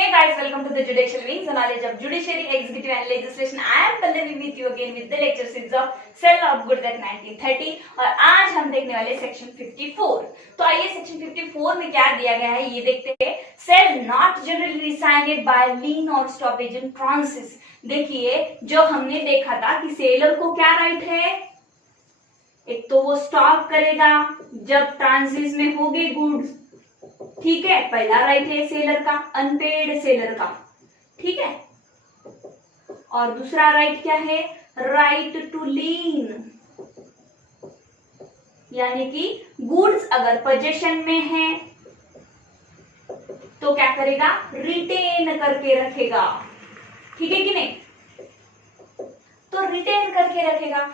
Hey guys, welcome to the Judicial Wings, the knowledge of judiciary, executive and legislation. I am Pallavi with you again with the lecture series of Cell of Good Act 1930 और आज हम देखने वाले section 54। तो आइए section 54 में क्या दिया गया है ये देखते हैं। सेल नॉट जनरली रिसाइनेड बाय लीन और स्टॉपेज इन ट्रांसिस। देखिए जो हमने देखा था कि सेलर को क्या राइट है, एक तो वो स्टॉप करेगा जब ट्रांसिस में होगी गुड्स, ठीक है, पहला राइट है सेलर का, अनपेड सेलर का, ठीक है। और दूसरा राइट क्या है, राइट टू लीन, यानी कि गुड्स अगर पोजेशन में है तो क्या करेगा, रिटेन करके रखेगा, ठीक है कि नहीं, तो रिटेन करके रखेगा।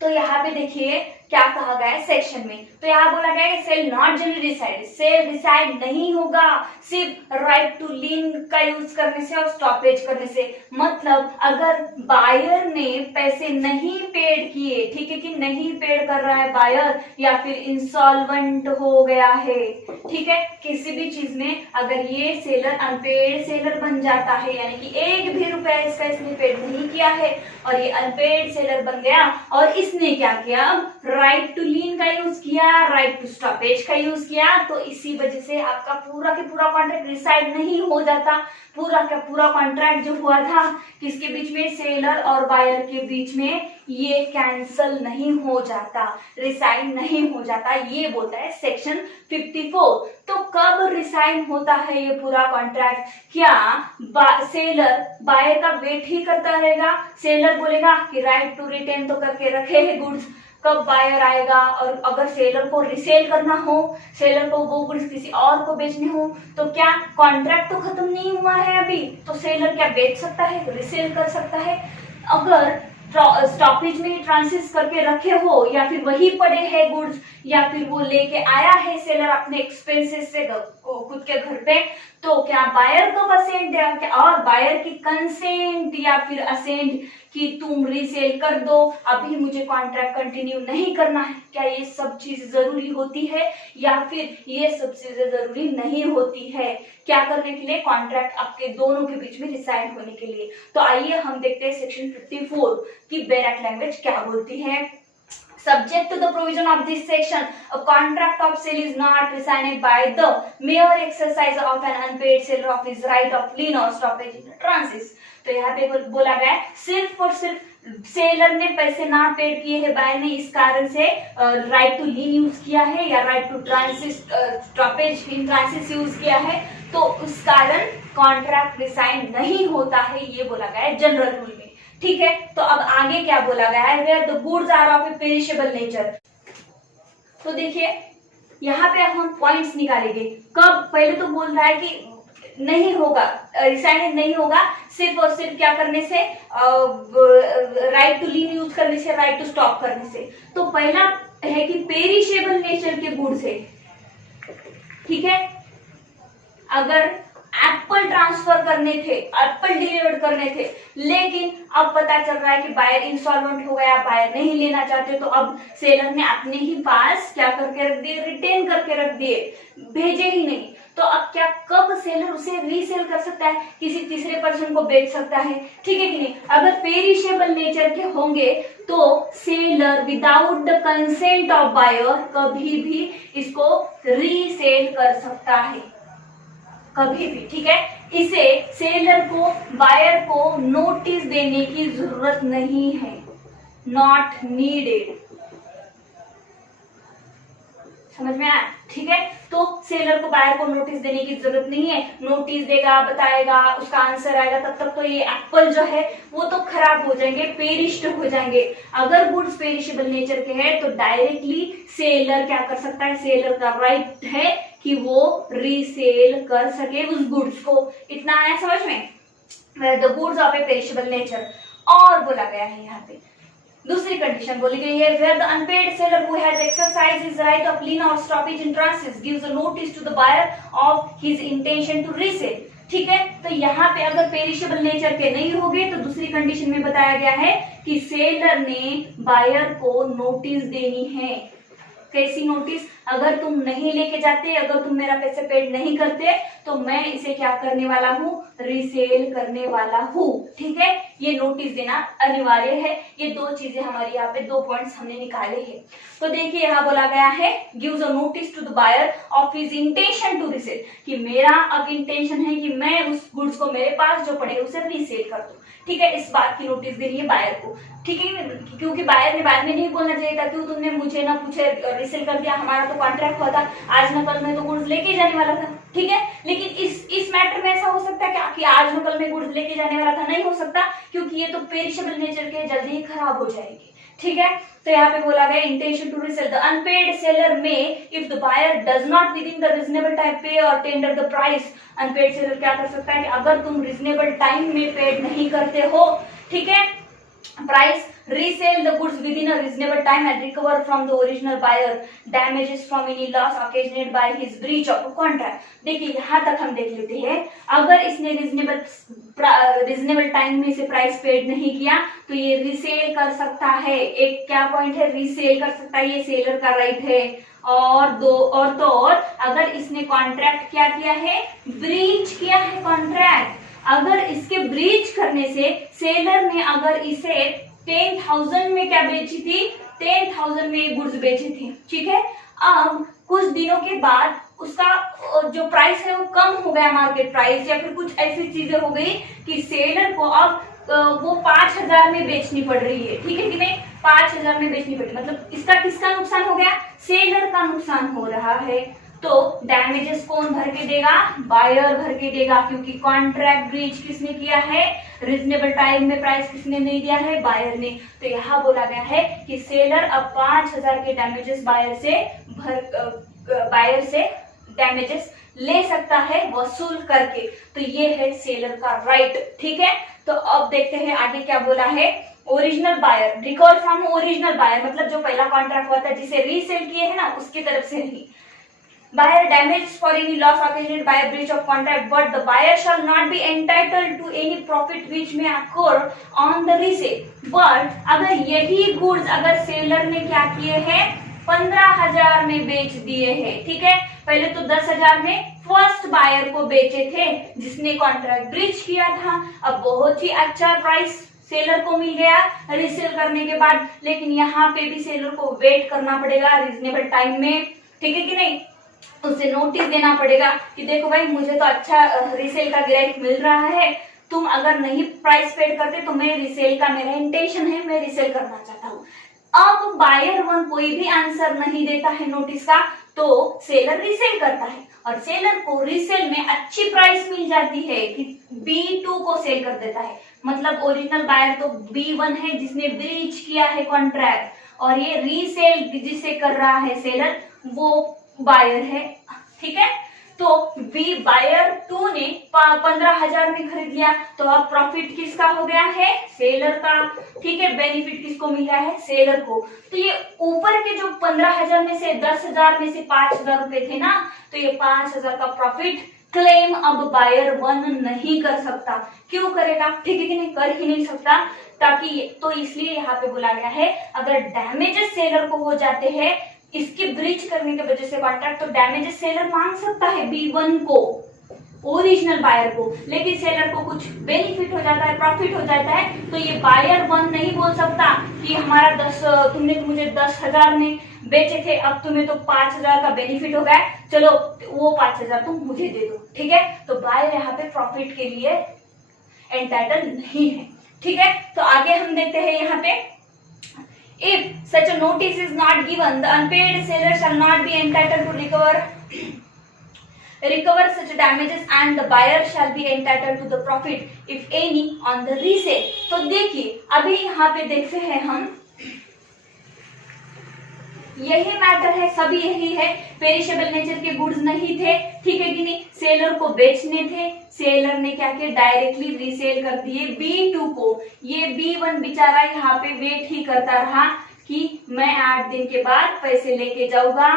तो यहाँ पे देखिए क्या कहा गया है सेक्शन में, तो यहाँ बोला गया है sale not generally rescind, sale rescind नहीं होगा सिर्फ राइट टू लीन का यूज करने से और स्टॉपेज करने से। मतलब अगर बायर ने पैसे नहीं पेड किए, ठीक है कि नहीं पेड कर रहा है बायर, या फिर इंसॉल्वेंट हो गया है, ठीक है, किसी भी चीज में अगर ये सेलर अनपेड सेलर बन जाता है, यानी कि एक भी रुपया इसका इसने पेड नहीं किया है और ये अनपेड सेलर बन गया और इसने क्या किया, राइट टू लीन का यूज किया, राइट टू स्टॉपेज का यूज किया, तो इसी वजह से आपका पूरा के पूरा कॉन्ट्रैक्ट रिसाइड नहीं हो जाता। पूरा का पूरा कॉन्ट्रैक्ट जो हुआ था किसके बीच में, सेलर और बायर के बीच में, ये कैंसल नहीं हो जाता, रिसाइड नहीं हो जाता, ये बोलता है सेक्शन 54। तो कब रिसाइन होता है ये पूरा कॉन्ट्रैक्ट, क्या सेलर बायर का वेट ही करता रहेगा, सेलर बोलेगा कि राइट टू रिटेन तो करके रखे हैं गुड्स, कब बायर आएगा, और अगर सेलर को रिसेल करना हो, सेलर को वो गुड्स किसी और को बेचने हो, तो क्या कॉन्ट्रैक्ट तो खत्म नहीं हुआ है अभी, तो सेलर क्या बेच सकता है, रिसेल कर सकता है। अगर स्टॉपेज में ट्रांसिस करके रखे हो या फिर वही पड़े हैं गुड्स, या फिर वो लेके आया है सेलर अपने एक्सपेंसेस से खुद के घर पे, तो क्या बायर को असेंट देगा क्या, और बायर की कंसेंट या फिर असेंट कि तुम रीसेल कर दो, अभी मुझे कॉन्ट्रैक्ट कंटिन्यू नहीं करना है, क्या ये सब चीज जरूरी होती है, या फिर ये सब चीजें जरूरी नहीं होती है क्या करने के लिए, कॉन्ट्रैक्ट आपके दोनों के बीच में रिसाइन होने के लिए। तो आइए हम देखते हैं सेक्शन 54 की बैरक लैंग्वेज क्या बोलती है। Subject to the provision of this section, a contract of sale is not resigned by the mere exercise of an unpaid seller of his right of lien or stoppage in transit। तो यहाँ पे बोला गया है सिर्फ और सिर्फ seller ने पैसे ना पेड किए हैं, बायर ने इस कारण से राइट टू लीन यूज किया है या right to transit stoppage in transit use किया है, तो उस कारण कॉन्ट्रैक्ट रिसाइन नहीं होता है, ये बोला गया है जनरल रूल में, ठीक है। तो अब आगे क्या बोला गया है, where the goods are of a perishable nature. तो देखिए यहाँ पे हम पॉइंट्स निकालेंगे, कब, पहले तो बोल रहा है कि नहीं होगा, रिसाइन नहीं होगा सिर्फ और सिर्फ क्या करने से, राइट टू लीन यूज करने से, राइट टू स्टॉप करने से। तो पहला है कि पेरिशेबल नेचर के गुड्स है, ठीक है, अगर एप्पल ट्रांसफर करने थे, एप्पल डिलीवर करने थे, लेकिन अब पता चल रहा है कि बायर इंसॉल्वेंट हो गया, बायर नहीं लेना चाहते, तो अब सेलर ने अपने ही पास क्या करके रख दिए, रिटेन करके रख दिए, भेजे ही नहीं। तो अब क्या, कब सेलर उसे रीसेल कर सकता है, किसी तीसरे पर्सन को बेच सकता है, ठीक है कि नहीं। अगर पेरिशेबल नेचर के होंगे तो seller without the consent of buyer कभी भी इसको रीसेल कर सकता है, कभी भी, ठीक है। इसे सेलर को बायर को नोटिस देने की जरूरत नहीं है, नॉट नीडेड, समझ में आया, ठीक है। तो सेलर को बायर को नोटिस देने की जरूरत नहीं है, नोटिस देगा, बताएगा, उसका आंसर आएगा, तब तक तो ये एप्पल जो है वो तो खराब हो जाएंगे, पेरिश्ड हो जाएंगे। अगर गुड्स पेरिशेबल नेचर के हैं तो डायरेक्टली सेलर क्या कर सकता है, सेलर का राइट है कि वो रीसेल कर सके उस गुड्स को। इतना आया समझ में, the goods of a perishable nature. और बोला गया है यहाँ पे दूसरी कंडीशन बोली गई है, where the unpaid seller who has exercise his right of lien और stoppage in transit gives a notice to the buyer of his intention to resell, ठीक है। तो यहाँ पे अगर पेरिशेबल नेचर के नहीं होंगे तो दूसरी कंडीशन में बताया गया है कि सेलर ने बायर को नोटिस देनी है, कैसी नोटिस, अगर तुम नहीं लेके जाते, अगर तुम मेरा पैसे पेड नहीं करते, तो मैं इसे क्या करने वाला हूँ, रीसेल करने वाला हूँ। ठीक है, ये नोटिस देना अनिवार्य है। ये दो चीजें हमारी यहाँ पे, दो पॉइंट्स हमने निकाले हैं। तो देखिए यहाँ बोला गया है gives a notice to the buyer of his intention to resell, कि मेरा अब इंटेंशन है कि मैं उस गुड्स को मेरे पास जो पड़े उसे रीसेल कर दूं। ठीक है, इस बात की नोटिस देनी है बायर को। ठीक है, क्योंकि बायर ने बाद में नहीं बोलना चाहिए था, क्यों तुमने मुझे ना पूछे रीसेल कर दिया, हमारा तो कॉन्ट्रैक्ट हुआ था, आज न कल में तो गुड्स लेके जाने वाला था। ठीक है, लेकिन इस मैटर में ऐसा हो सकता है क्या कि आज न कल में गुड्स लेके जाने वाला था? नहीं हो सकता, क्योंकि ये तो पेरिशेबल नेचर के, जल्दी ही खराब हो जाएगी। ठीक है, तो यहाँ पे बोला गया intention to resell the unpaid seller में if the buyer does not within the reasonable time pay और tender the price. Unpaid seller क्या कर सकता है कि अगर तुम रीजनेबल टाइम में पेड नहीं करते हो, ठीक है, price, resell the goods within a reasonable time and recover from the original buyer damages from any loss occasioned by his breach of contract। देखिए यहाँ तक हम देख लेते हैं, अगर इसने रीजनेबल टाइम में से प्राइस पेड नहीं किया तो ये रीसेल कर सकता है। एक क्या पॉइंट है, रीसेल कर सकता है, ये सेलर का राइट है। और अगर इसने कॉन्ट्रैक्ट क्या किया है, ब्रीच किया है कॉन्ट्रैक्ट, अगर इसके ब्रीच करने से सेलर ने अगर इसे 10,000 में क्या बेची थी, 10,000 में गुड्स बेची थी। ठीक है, अब कुछ दिनों के बाद उसका जो प्राइस है वो कम हो गया, मार्केट प्राइस, या फिर कुछ ऐसी चीजें हो गई कि सेलर को अब वो 5,000 में बेचनी पड़ रही है। ठीक है कि नहीं, 5,000 में बेचनी पड़ रही है, मतलब इसका किसका नुकसान हो गया, सेलर का नुकसान हो रहा है। तो डैमेजेस कौन भर के देगा, बायर भर के देगा, क्योंकि कॉन्ट्रैक्ट ब्रीच किसने किया है, रीजनेबल टाइम में प्राइस किसने नहीं दिया है, बायर ने। तो यहाँ बोला गया है कि सेलर अब 5,000 के डैमेजेस बायर से डैमेजेस ले सकता है वसूल करके। तो ये है सेलर का राइट। ठीक है, तो अब देखते हैं आगे क्या बोला है। Original buyer recover from original buyer, मतलब जो पहला कॉन्ट्रैक्ट हुआ था जिसे रीसेल किए है ना, उसकी तरफ से नहीं। Buyer damaged for any loss occasioned by a breach of contract, but the buyer shall not be entitled to any profit which may occur on the resale. But अगर यही गुड्स अगर सेलर ने क्या किए हैं, 15,000 में बेच दिए हैं, ठीक है, पहले तो 10,000 में फर्स्ट बायर को बेचे थे जिसने कॉन्ट्रैक्ट ब्रीच किया था, अब बहुत ही अच्छा प्राइस सेलर को मिल गया रीसेल करने के बाद, लेकिन यहाँ पे भी सेलर को वेट करना पड़ेगा रीजनेबल टाइम में। ठीक है कि नहीं, उसे नोटिस देना पड़ेगा कि देखो भाई मुझे तो अच्छा रीसेल का ग्राहक मिल रहा है, तुम अगर नहीं प्राइस पेड करते तो मैं रीसेल का, मेरा इंटेंशन है, मैं रीसेल करना चाहता हूँ। अब बायर वन कोई भी आंसर नहीं देता है नोटिस का, तो सेलर रीसेल करता है और सेलर को रीसेल में अच्छी प्राइस मिल जाती है कि B2 को सेल कर देता है। मतलब ओरिजिनल बायर तो B1 है जिसने ब्रीच किया है कॉन्ट्रैक्ट, और ये रीसेल जिसे कर रहा है सेलर वो बायर है। ठीक है, तो बी बायर 2 ने 15,000 में खरीद लिया, तो अब प्रॉफिट किसका हो गया है, सेलर का। ठीक है, बेनिफिट किसको मिल रहा है, सेलर को। तो ये ऊपर के जो 15,000 में से 10,000 में से 5,000 रुपए थे ना, तो ये 5,000 का प्रॉफिट क्लेम अब बायर वन नहीं कर सकता। क्यों करेगा, ठीक है कि नहीं, कर ही नहीं सकता, ताकि तो इसलिए यहाँ पे बोला गया है अगर डैमेजेस सेलर को हो जाते हैं इसकी ब्रीच करने की वजह से कॉन्ट्रैक्ट, तो डैमेजेस सेलर मांग सकता है B1 को, ओरिजिनल बायर को, लेकिन सेलर को कुछ बेनिफिट हो जाता है, प्रॉफिट हो जाता है, तो ये बायर वन नहीं बोल सकता कि हमारा तुमने तो मुझे 10,000 में बेचे थे, अब तुम्हें तो 5,000 का बेनिफिट हो गया, चलो वो 5,000 तुम मुझे दे दो। ठीक है, तो बायर यहाँ पे प्रॉफिट के लिए एंटाइटल नहीं है। ठीक है, तो आगे हम देखते हैं यहाँ पे, if such a notice is not given, the unpaid seller shall not be entitled to recover such damages and the buyer shall be entitled to the profit if any on the resale। तो देखिए अभी यहाँ पे देखते हैं हम, यही matter है, सभी यही है, पेरिशेबल नेचर के गुड्स नहीं थे, ठीक है कि नहीं, सेलर को बेचने थे, सेलर ने क्या किया, डायरेक्टली रीसेल कर दिए B2 को। ये B1 बेचारा यहाँ पे वेट ही करता रहा कि मैं 8 दिन के बाद पैसे लेके जाऊंगा,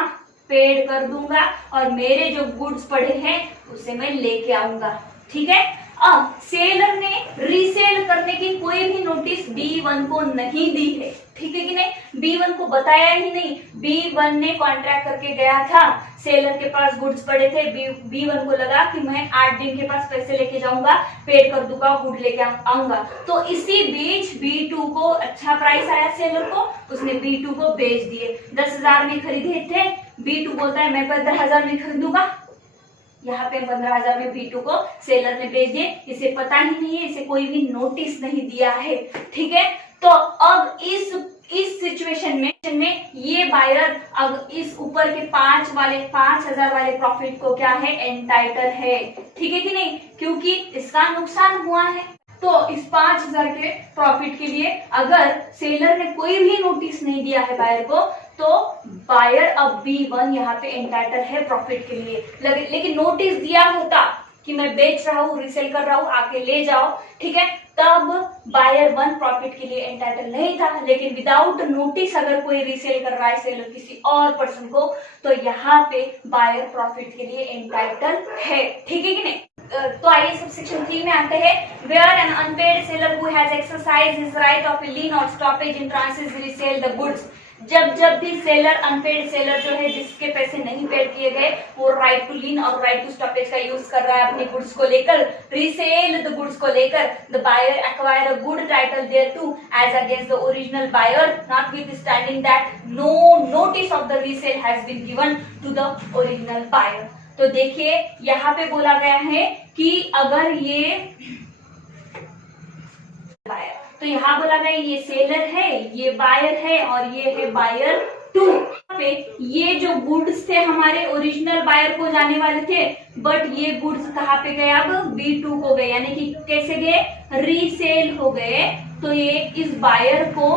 पेड कर दूंगा और मेरे जो गुड्स पड़े हैं उसे मैं लेके आऊंगा। ठीक है, अब सेलर ने रीसेल करने की कोई भी नोटिस B1 को नहीं दी है, ठीक है कि नहीं, B1 को बताया ही नहीं। B1 ने कॉन्ट्रैक्ट करके गया था, सेलर के पास गुड्स पड़े थे, B1 को लगा कि मैं 8 दिन के पास पैसे लेके जाऊंगा, पेड कर दूंगा, गुड लेके आऊंगा। तो इसी बीच B2 को अच्छा प्राइस आया सेलर को, उसने B2 को बेच दिए। 10,000 में खरीदे थे, B2 बोलता है मैं 15,000 में खरीदूंगा। यहाँ पे 15,000 में B2 को सेलर ने बेच दिए, इसे पता ही नहीं है, इसे कोई भी नोटिस नहीं दिया है, ठीक है। तो अब इस सिचुएशन में ये बायर अब इस ऊपर के 5,000 वाले प्रॉफिट को क्या है, एंटाइटल है, ठीक है कि नहीं, क्योंकि इसका नुकसान हुआ है। तो इस 5,000 के प्रॉफिट के लिए अगर सेलर ने कोई भी नोटिस नहीं दिया है बायर को, तो बायर अब B1 यहाँ पे एंटाइटल है प्रॉफिट के लिए। लेकिन नोटिस दिया होता कि मैं बेच रहा हूँ, रीसेल कर रहा हूँ, आके ले जाओ, ठीक है, तब बायर 1 प्रॉफिट के लिए एंटाइटल नहीं था। लेकिन विदाउट नोटिस अगर कोई रीसेल कर रहा है सेलर किसी और पर्सन को, तो यहाँ पे बायर प्रॉफिट के लिए एंटाइटल है, ठीक है कि नहीं। तो आइए सबसेक्शन 3 में आते हैं। Where an unpaid seller who has exercised his right of lien और stoppage in transit resell the goods. जब भी सेलर, अनपेड सेलर जो है, जिसके पैसे नहीं पेड किए गए, वो राइट टू लीन और राइट टू स्टॉपेज का यूज कर रहा है अपने गुड्स को लेकर, रीसेल द गुड्स को लेकर, the buyer acquire a good title thereto as against the original buyer, notwithstanding that no notice of the resale has been given to the original buyer. तो देखिए यहाँ पे बोला गया है कि अगर ये बायर, तो यहाँ बोला गया ये सेलर है, ये बायर है और ये है बायर 2। पे ये जो गुड्स थे हमारे ओरिजिनल बायर को जाने वाले थे, बट ये गुड्स कहाँ पे गए, अब B2 को गए, यानी कि कैसे गए, रीसेल हो गए। तो ये इस बायर को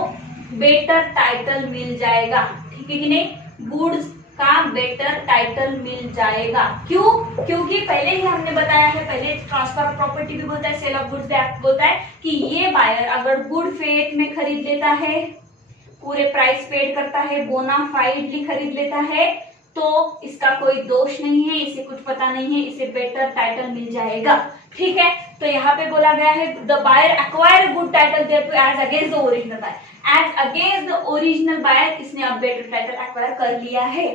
बेटर टाइटल मिल जाएगा, ठीक है कि नहीं, गुड्स का बेटर टाइटल मिल जाएगा। क्यों? क्योंकि पहले ही हमने बताया है, पहले ट्रांसफर ऑफ प्रॉपर्टी भी बोलता है, सेल ऑफ गुड्स एक्ट बोलता है कि ये बायर अगर गुड फेथ में खरीद लेता है, पूरे प्राइस पेड करता है, बोनाफाइडली खरीद लेता है, तो इसका कोई दोष नहीं है, इसे कुछ पता नहीं है, इसे बेटर टाइटल मिल जाएगा, ठीक है। तो यहाँ पे बोला गया है the buyer acquire good title thereto as against the original buyer, as against the original buyer इसने अब बेटर टाइटल एक्वायर कर लिया है।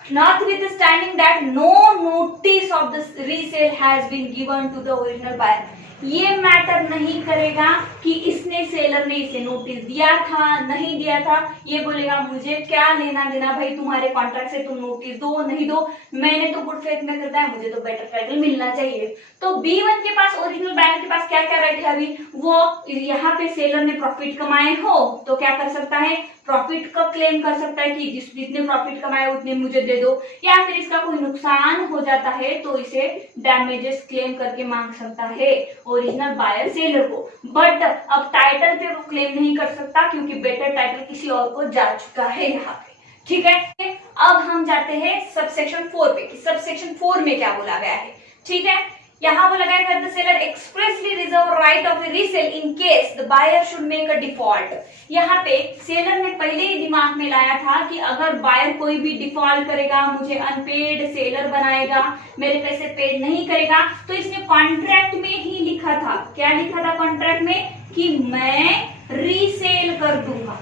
Notwithstanding that no notice of the resale has been given to the original buyer, ये matter नहीं करेगा कि इसने, सेलर ने इसे नोटिस दिया था नहीं दिया था, ये बोलेगा मुझे क्या लेना देना भाई तुम्हारे कॉन्ट्रैक्ट से, तुम नोटिस दो नहीं दो, मैंने तो गुड फेथ में खरीदा है, मुझे तो बेटर टाइटल मिलना चाहिए। तो B1 के पास, ओरिजिनल बायर के पास क्या क्या राइट है अभी, वो यहाँ पे सेलर ने प्रॉफिट कमाए हो तो क्या कर सकता है, प्रॉफिट का क्लेम कर सकता है कि जितने प्रॉफिट कमाए उतने मुझे दे दो, या फिर इसका कोई नुकसान हो जाता है तो इसे डैमेजेस क्लेम करके मांग सकता है ओरिजिनल बायर सेलर को। बट अब टाइटल पे वो क्लेम नहीं कर सकता क्योंकि बेटर टाइटल किसी और को जा चुका है यहाँ पे, ठीक है। अब हम जाते हैं सबसेक्शन 4 पे कि सबसेक्शन 4 में क्या बोला गया है, ठीक है। यहाँ बोला गया है the seller expressly reserve right of resale in case the buyer should make a default. यहाँ पे सेलर ने पहले ही दिमाग में लाया था कि अगर बायर कोई भी डिफॉल्ट करेगा, मुझे अनपेड सेलर बनाएगा, मेरे पैसे पेड नहीं करेगा, तो इसने कॉन्ट्रैक्ट में ही लिखा था, क्या लिखा था कॉन्ट्रैक्ट में, कि मैं रीसेल कर दूंगा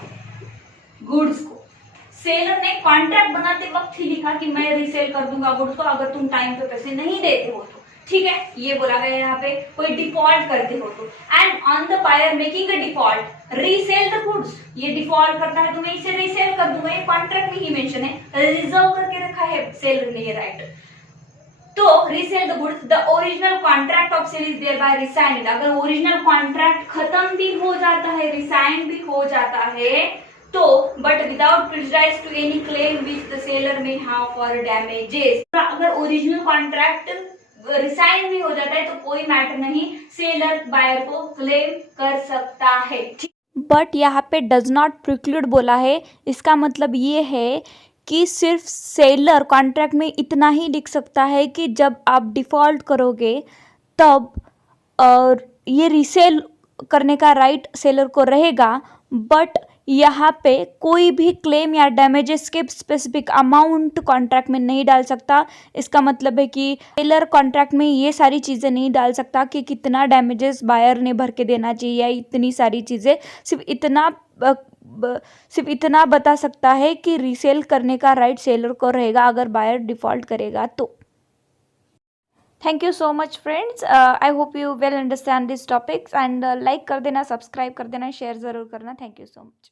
गुड्स को। सेलर ने कॉन्ट्रैक्ट बनाते वक्त ही लिखा कि मैं रीसेल कर दूंगा गुड्स को अगर तुम टाइम पे पैसे नहीं देते हो तो, ठीक है। ये बोला गया यहाँ पे कोई डिफॉल्ट करते हो तो, and on the buyer making a default resell the goods, ये डिफॉल्ट करता है तो मैं इसे रीसेल कर दूंगा, ये कॉन्ट्रैक्ट में ही मेंशन है, रिजर्व करके रखा है सेलर ने ये राइट। तो resell the goods, the original contract of sale is thereby rescinded. अगर ओरिजिनल कॉन्ट्रैक्ट खत्म भी हो जाता है, रिसाइन भी हो जाता है, तो but without prejudice to any claim which the seller may have for damages. अगर ओरिजिनल कॉन्ट्रैक्ट रिसाइन भी हो जाता है तो कोई मैटर नहीं, सेलर बायर को क्लेम कर सकता है। बट यहाँ पे डज नॉट प्रिक्लूड बोला है, इसका मतलब ये है कि सिर्फ सेलर कॉन्ट्रैक्ट में इतना ही लिख सकता है कि जब आप डिफ़ॉल्ट करोगे तब और ये रीसेल करने का राइट सेलर को रहेगा, बट यहाँ पे कोई भी क्लेम या डैमेजेस के स्पेसिफिक अमाउंट कॉन्ट्रैक्ट में नहीं डाल सकता। इसका मतलब है कि सेलर कॉन्ट्रैक्ट में ये सारी चीज़ें नहीं डाल सकता कि कितना डैमेजेस बायर ने भर के देना चाहिए या इतनी सारी चीज़ें। सिर्फ इतना बता सकता है कि रीसेल करने का राइट सेलर को रहेगा अगर बायर डिफ़ॉल्ट करेगा तो। Thank you so much friends. I hope you well understand this topics and like कर देना, सब्सक्राइब कर देना, शेयर ज़रूर करना। Thank you so much.